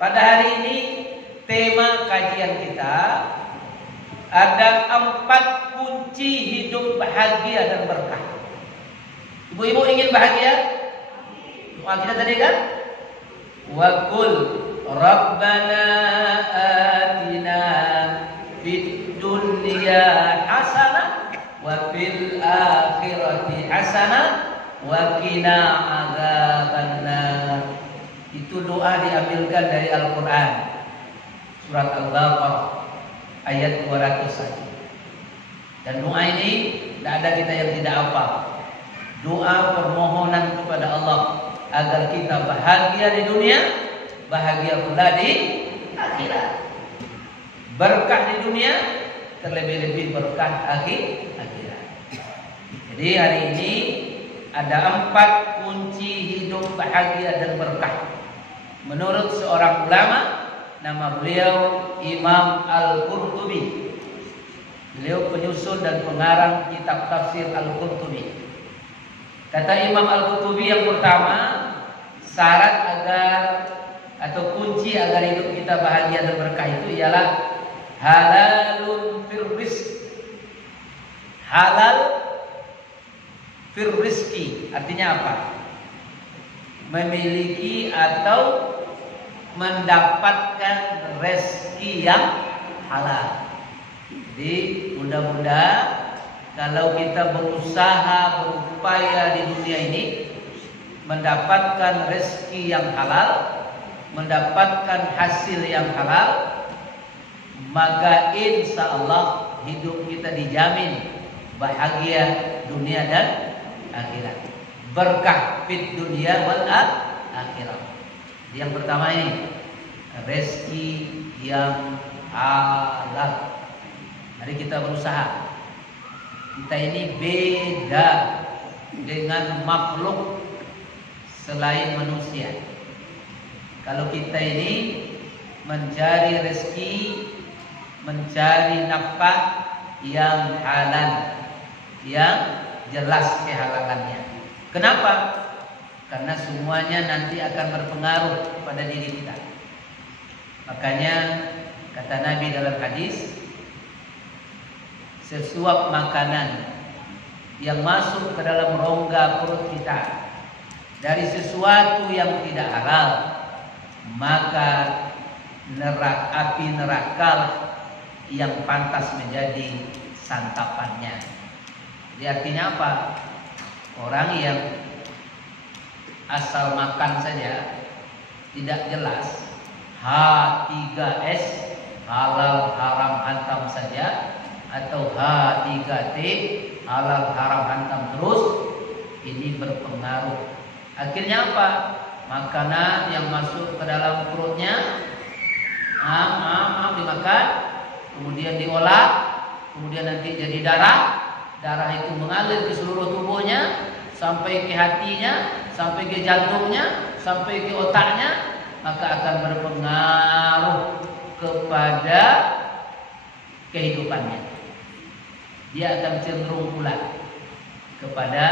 Pada hari ini tema kajian kita ada 4 kunci hidup bahagia dan berkah. Ibu-ibu ingin bahagia? Doa kita tadi kan? Wa qul rabbana atina fid dunya hasanah wa fil akhirati hasanah wa qina adzabannar. Itu doa diambilkan dari Al-Quran, surat Al-Baqarah ayat 201. Dan doa ini tidak ada kita yang tidak hafal. Doa permohonan kepada Allah agar kita bahagia di dunia, bahagia pula di akhirat. Berkah di dunia, terlebih-lebih berkah akhirat. Jadi hari ini ada 4 kunci hidup bahagia dan berkah. Menurut seorang ulama, nama beliau Imam Al-Qurtubi. Beliau penyusun dan pengarang kitab tafsir Al-Qurtubi. Kata Imam Al-Qurtubi yang pertama, syarat agar atau kunci agar hidup kita bahagia dan berkah itu ialah halalun fir rizq. Halal fir rizki, artinya apa? Memiliki atau mendapatkan rezeki yang halal. Jadi mudah-mudahan kalau kita berusaha berupaya di dunia ini mendapatkan rezeki yang halal, mendapatkan hasil yang halal, maka insya Allah hidup kita dijamin bahagia dunia dan akhirat. Berkah fit dunia wal akhirat. Yang pertama ini rezeki yang halal. Mari kita berusaha. Kita ini beda dengan makhluk selain manusia. Kalau kita ini mencari rezeki, mencari nafkah yang halal, yang jelas kehalalannya. Kenapa? Karena semuanya nanti akan berpengaruh pada diri kita. Makanya kata Nabi dalam hadis, sesuap makanan yang masuk ke dalam rongga perut kita dari sesuatu yang tidak halal, maka api neraka yang pantas menjadi santapannya. Jadi artinya apa? Orang yang asal makan saja tidak jelas, H3S halal haram hantam saja, atau H3T halal haram hantam terus, ini berpengaruh. Akhirnya apa? Makanan yang masuk ke dalam perutnya dimakan, kemudian diolah, kemudian nanti jadi darah. Darah itu mengalir ke seluruh tubuhnya, sampai ke hatinya, sampai ke jantungnya, sampai ke otaknya, maka akan berpengaruh kepada kehidupannya. Dia akan cenderung pula kepada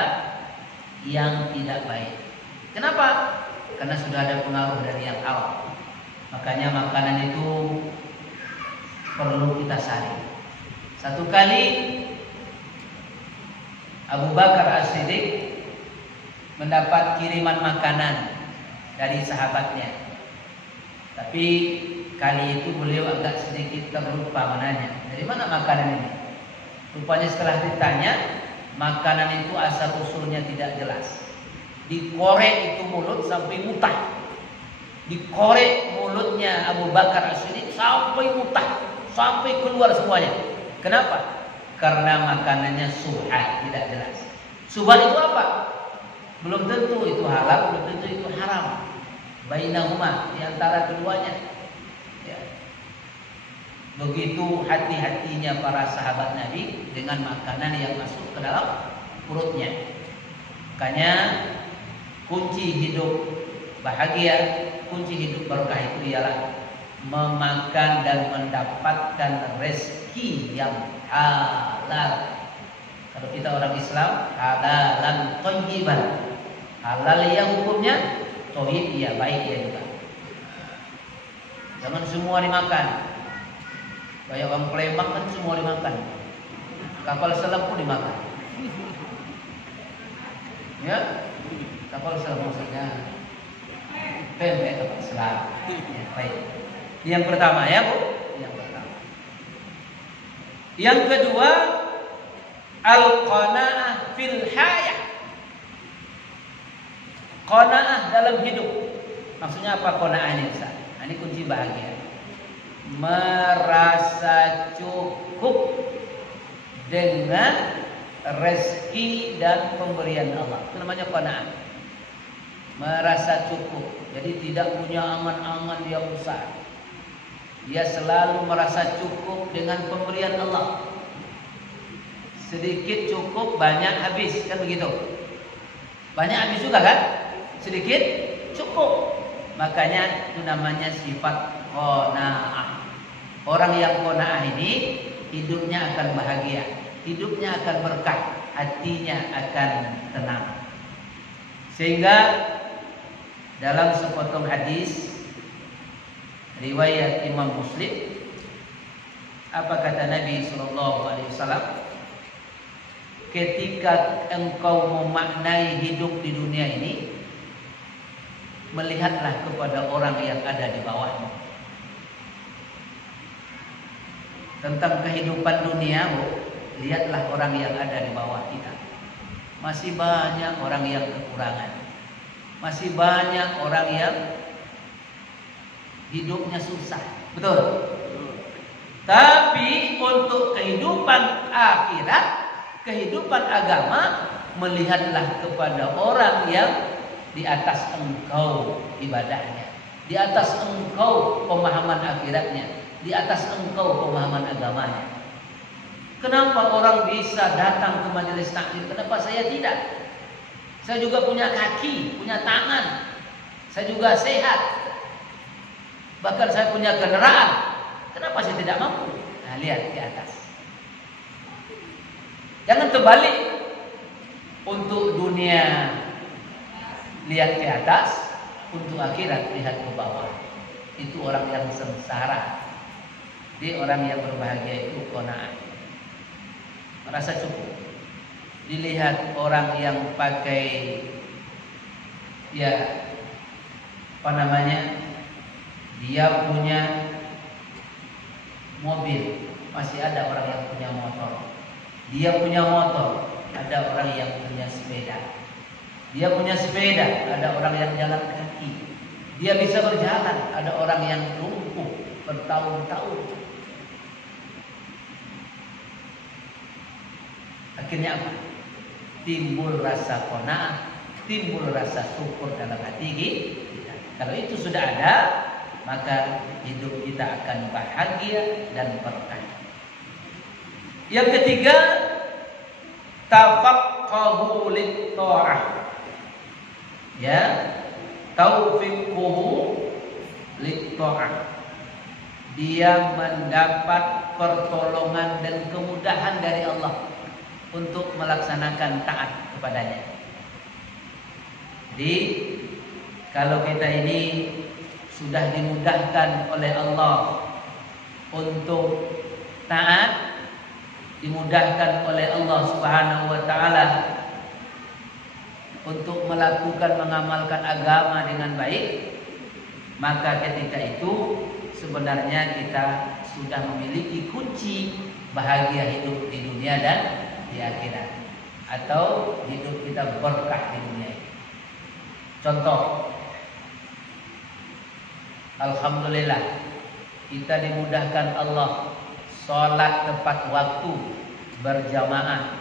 yang tidak baik. Kenapa? Karena sudah ada pengaruh dari yang awal. Makanya makanan itu perlu kita saring. Satu kali Abu Bakar As-Siddiq mendapat kiriman makanan dari sahabatnya. Tapi kali itu beliau agak sedikit terlupa menanya, dari mana makanan ini? Rupanya setelah ditanya, makanan itu asal usulnya tidak jelas. Dikorek itu mulut sampai mutah. Dikorek mulutnya Abu Bakar As-Siddiq sampai mutah, sampai keluar semuanya. Kenapa? Karena makanannya subhat, tidak jelas. Subhat itu apa? Belum tentu itu halal, belum tentu itu haram. Bainahuma, di antara keduanya. Ya. Begitu hati-hatinya para sahabat Nabi dengan makanan yang masuk ke dalam perutnya. Makanya kunci hidup bahagia, kunci hidup berkah itu ialah memakan dan mendapatkan rezeki yang halal. Kalau kita orang Islam, halalan thayyiban. Halal yang hukumnya tauhid, ya baik ya juga. Jangan semua dimakan. Kayak orang Palembang kan semua dimakan. Kapal selam pun dimakan. Ya, kapal selam maksudnya pempek kapal selam. Ya, baik. Yang pertama ya Bu. Yang pertama. Yang kedua, al-qanaah fil hayah. Qanaah dalam hidup. Maksudnya apa qanaah ini Ustaz? Ini kunci bahagia. Merasa cukup dengan rezeki dan pemberian Allah. Itu namanya qanaah. Merasa cukup. Jadi tidak punya angan-angan dia besar. Dia selalu merasa cukup dengan pemberian Allah. Sedikit cukup, banyak habis, kan begitu? Banyak habis juga kan? Sedikit cukup. Makanya itu namanya sifat qanaah. Orang yang qanaah ini hidupnya akan bahagia, hidupnya akan berkah, hatinya akan tenang. Sehingga dalam sepotong hadis riwayat Imam Muslim, apa kata Nabi SAW? Ketika engkau memaknai hidup di dunia ini, melihatlah kepada orang yang ada di bawahmu. Tentang kehidupan dunia, Bu, lihatlah orang yang ada di bawah kita. Masih banyak orang yang kekurangan. Masih banyak orang yang hidupnya susah. Betul? Tapi untuk kehidupan akhirat, kehidupan agama, melihatlah kepada orang yang di atas engkau ibadahnya, di atas engkau pemahaman akhiratnya, di atas engkau pemahaman agamanya. Kenapa orang bisa datang ke majelis taklim? Kenapa saya tidak? Saya juga punya kaki, punya tangan, saya juga sehat, bahkan saya punya kendaraan. Kenapa saya tidak mampu? Nah, lihat di atas. Jangan terbalik. Untuk dunia lihat ke atas, untuk akhirat lihat ke bawah. Itu orang yang sengsara. Dia orang yang berbahagia itu qanaah. Merasa cukup. Dilihat orang yang pakai dia punya mobil, masih ada orang yang punya motor. Dia punya motor, ada orang yang punya sepeda. Dia punya sepeda, ada orang yang jalan kaki. Dia bisa berjalan, ada orang yang lumpuh bertahun-tahun. Akhirnya apa? Timbul rasa qanaah, timbul rasa syukur dalam hati kita. Kalau itu sudah ada, maka hidup kita akan bahagia dan berkah. Yang ketiga, tafaqqahu lit-tha'ah. Ya, taufiquhu lit-tha'ah. Dia mendapat pertolongan dan kemudahan dari Allah untuk melaksanakan taat kepadanya. Jadi kalau kita ini sudah dimudahkan oleh Allah untuk taat, dimudahkan oleh Allah Subhanahu wa taala untuk melakukan mengamalkan agama dengan baik, maka ketika itu sebenarnya kita sudah memiliki kunci bahagia hidup di dunia dan di akhirat, atau hidup kita berkah di dunia ini. Contoh, alhamdulillah kita dimudahkan Allah sholat tepat waktu berjamaah.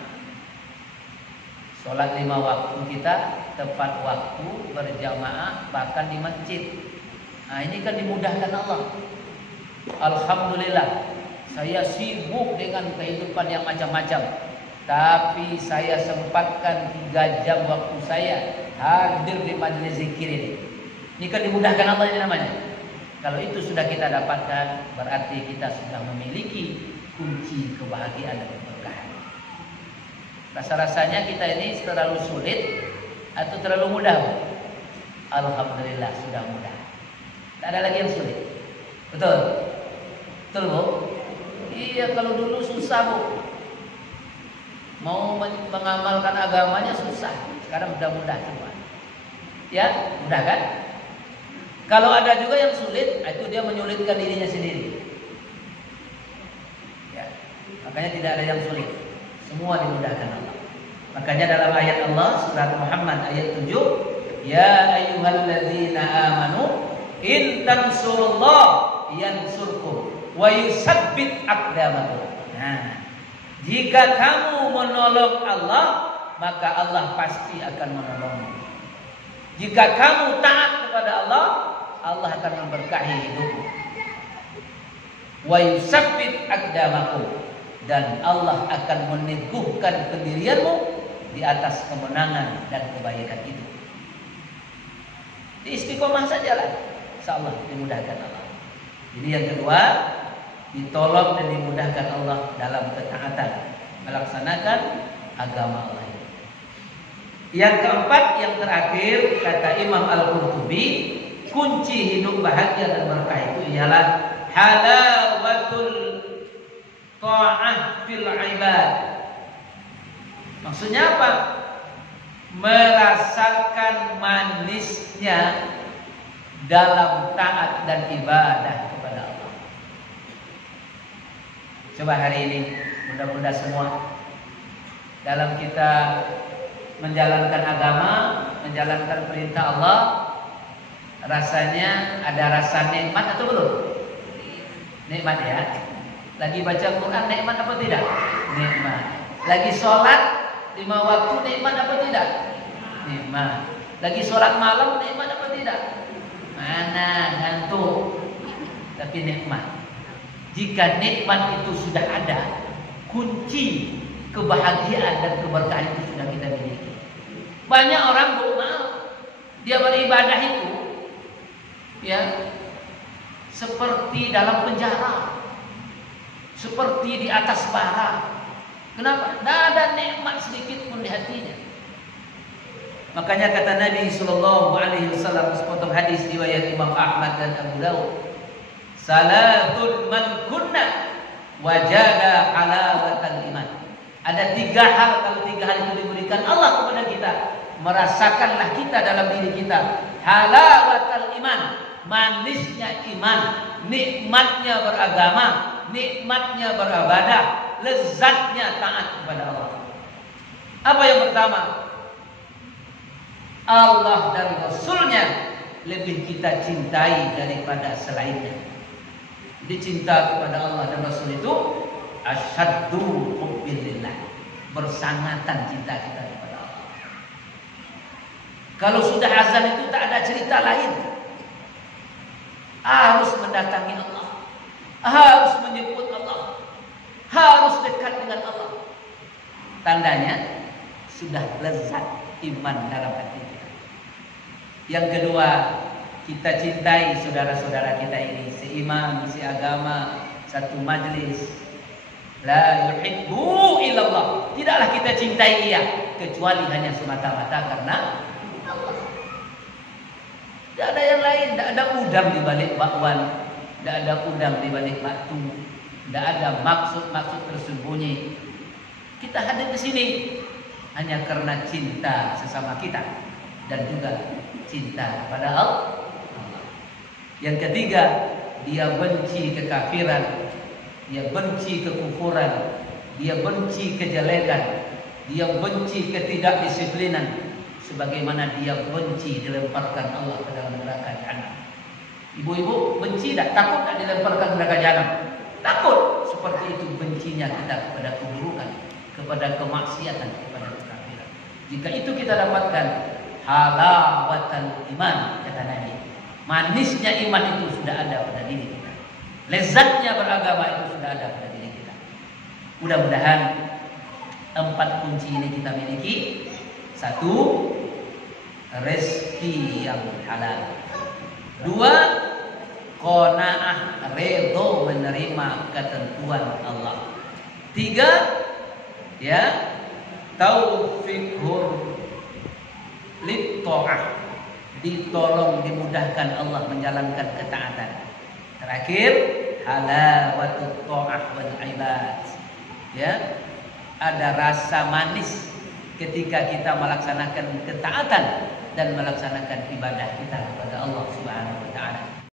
Sholat 5 waktu kita tepat waktu berjamaah, bahkan di masjid. Nah, ini kan dimudahkan Allah. Alhamdulillah, saya sibuk dengan kehidupan yang macam-macam, tapi saya sempatkan 3 jam waktu saya hadir di majelis zikir ini. Ini kan dimudahkan Allah ini namanya. Kalau itu sudah kita dapatkan, berarti kita sudah memiliki kunci kebahagiaan dan keberkahan. Rasa-rasanya kita ini terlalu sulit atau terlalu mudah? Alhamdulillah sudah mudah. Tak ada lagi yang sulit. Betul? Betul Bu? Iya, kalau dulu susah Bu. Mau mengamalkan agamanya susah. Sekarang udah mudah semua. Ya, mudah kan? Kalau ada juga yang sulit, itu dia menyulitkan dirinya sendiri. Ya, makanya tidak ada yang sulit. Semua dimudahkan Allah. Makanya dalam ayat Allah surat Muhammad ayat 7, ya ayyuhalladzina amanu in tansurullah yansurkum wa yusabbit aqdamakum. Nah, jika kamu menolong Allah, maka Allah pasti akan menolongmu. Jika kamu taat kepada Allah, Allah akan memberkahi hidupmu. Wa yusabbit aqdamakum, dan Allah akan meneguhkan pendirianmu di atas kemenangan dan kebaikan itu. Di istiqomah sajalah, insyaallah dimudahkan Allah. Jadi yang kedua, ditolong dan dimudahkan Allah dalam ketaatan melaksanakan agama Allah. Yang keempat, yang terakhir, kata Imam Al-Qurtubi, kunci hidup bahagia dan berkah itu ialah halawatul ta'ah fil ibad. Maksudnya apa? Merasakan manisnya dalam taat dan ibadah kepada Allah. Coba hari ini, mudah-mudahan semua dalam kita menjalankan agama, menjalankan perintah Allah, rasanya ada rasa nikmat atau belum? Nikmat ya. Lagi baca Quran nikmat apa tidak? Nikmat. Lagi sholat 5 waktu nikmat apa tidak? Nikmat. Lagi sholat malam nikmat apa tidak? Mana ngantuk, tapi nikmat. Jika nikmat itu sudah ada, kunci kebahagiaan dan keberkahan itu sudah kita miliki. Banyak orang dia beribadah itu ya seperti dalam penjara, seperti di atas bara. Kenapa? Tidak ada nikmat sedikit pun di hatinya. Makanya kata Nabi Sallallahu Alaihi Wasallam sepotong hadis riwayat Imam Ahmad dan Abu Dawud, salatul man kunna wajada halawatal iman. Ada 3 hal, kalau 3 hal itu diberikan Allah kepada kita, merasakanlah kita dalam diri kita halawatal iman, manisnya iman, nikmatnya beragama, nikmatnya beribadah, lezatnya taat kepada Allah. Apa yang pertama? Allah dan Rasulnya lebih kita cintai daripada selainnya. Jadi cinta kepada Allah dan Rasul itu asyaddu hubbilillah, bersangatan cinta kita kepada Allah. Kalau sudah azan itu tak ada cerita lain, harus mendatangi Allah, harus menyebut Allah, harus dekat dengan Allah. Tandanya sudah lezat iman dalam hati kita. Yang kedua, kita cintai saudara-saudara kita ini, seiman, seagama, satu majlis. La yuhibbu illallah. Tidaklah kita cintai dia kecuali hanya semata-mata karena Allah. Tidak ada yang lain, tidak ada udang di balik bakwan, tidak ada udang di balik batu, tidak ada maksud-maksud tersembunyi. Kita hadir ke sini hanya karena cinta sesama kita dan juga cinta kepada Allah. Yang ketiga, dia benci kekafiran, dia benci kekufuran, dia benci kejelekan, dia benci ketidakdisiplinan, sebagaimana dia benci dilemparkan Allah ke dalam neraka jahanam. Ibu-ibu benci tak? Takut tak dilemparkan ke neraka jahanam? Takut. Seperti itu bencinya kita kepada keburukan, kepada kemaksiatan, kepada kekafiran. Jika itu kita dapatkan halawatan iman, kata Nabi, manisnya iman itu sudah ada pada diri kita, lezatnya beragama itu sudah ada pada diri kita. Mudah-mudahan 4 kunci ini kita miliki. 1, rezeki yang halal. 2, qanaah, redho menerima ketentuan Allah. 3, ya, taufiqhur lit-ta'ah, ditolong dimudahkan Allah menjalankan ketaatan. Terakhir Terakhir, halawatut ta'ah wal ibad. Ya, ada rasa manis ketika kita melaksanakan ketaatan dan melaksanakan ibadah kita kepada Allah Subhanahu wa taala.